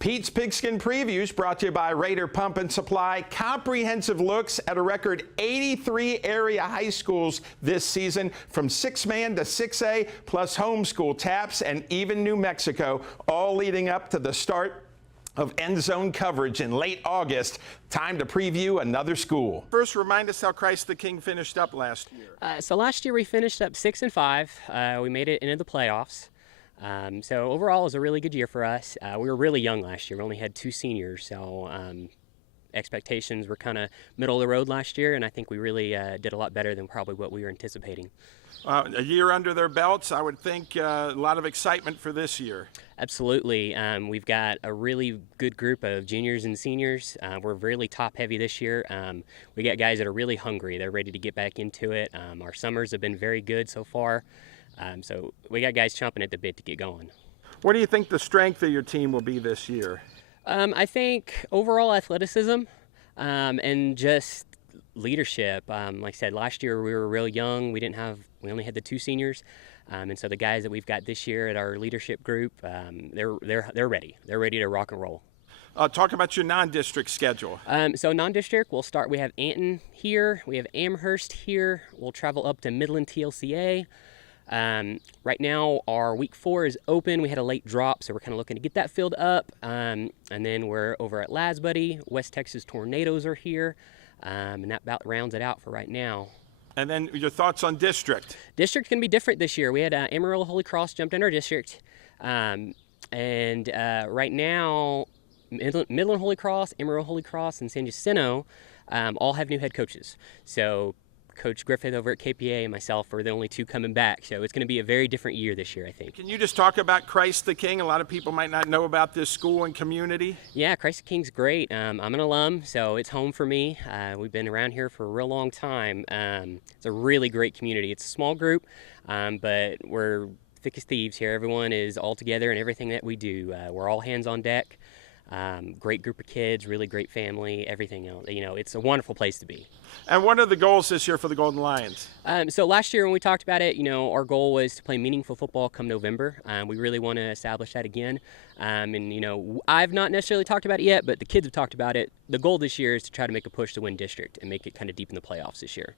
Pete's Pigskin Previews brought to you by Raider Pump and Supply. Comprehensive looks at a record 83 area high schools this season, from 6-man to 6A, plus homeschool taps and even New Mexico, all leading up to the start of end zone coverage in late August. Time to preview another school. First, remind us how Christ the King finished up last year. So last year we finished up 6-5. We made it into the playoffs. So overall, it was a really good year for us. We were really young last year. We only had 2 seniors, so expectations were kind of middle of the road last year, and I think we really did a lot better than probably what we were anticipating. A year under their belts, I would think a lot of excitement for this year. Absolutely. We've got a really good group of juniors and seniors. We're really top-heavy this year. We got guys that are really hungry. They're ready to get back into it. Our summers have been very good so far. So we got guys chomping at the bit to get going. What do you think the strength of your team will be this year? I think overall athleticism and just leadership. Like I said, last year we were real young. We only had the 2 seniors, and so the guys that we've got this year at our leadership group, they're ready. They're ready to rock and roll. Talk about your non-district schedule. So non-district, we'll start. We have Anton here. We have Amherst here. We'll travel up to Midland TLCA. Right now our week 4 is open. We had a late drop, so we're kind of looking to get that filled up. And then we're over at Lasbuddy. West Texas Tornadoes are here. And that about rounds it out for right now. And then your thoughts on district? District's going to be different this year. We had Amarillo Holy Cross jumped in our district. And right now, Midland Holy Cross, Amarillo Holy Cross, and San Jacinto all have new head coaches. So Coach Griffith over at KPA and myself are the only 2 coming back. So it's going to be a very different year this year, I think. Can you just talk about Christ the King? A lot of people might not know about this school and community. Yeah, Christ the King's great. I'm an alum, so it's home for me. We've been around here for a real long time. It's a really great community. It's a small group, but we're thick as thieves here. Everyone is all together in everything that we do. We're all hands on deck. Great group of kids, really great family, everything else. You know, it's a wonderful place to be. And what are the goals this year for the Golden Lions? So last year when we talked about it, you know, our goal was to play meaningful football come November. We really want to establish that again. And, you know, I've not necessarily talked about it yet, but the kids have talked about it. The goal this year is to try to make a push to win district and make it kind of deep in the playoffs this year.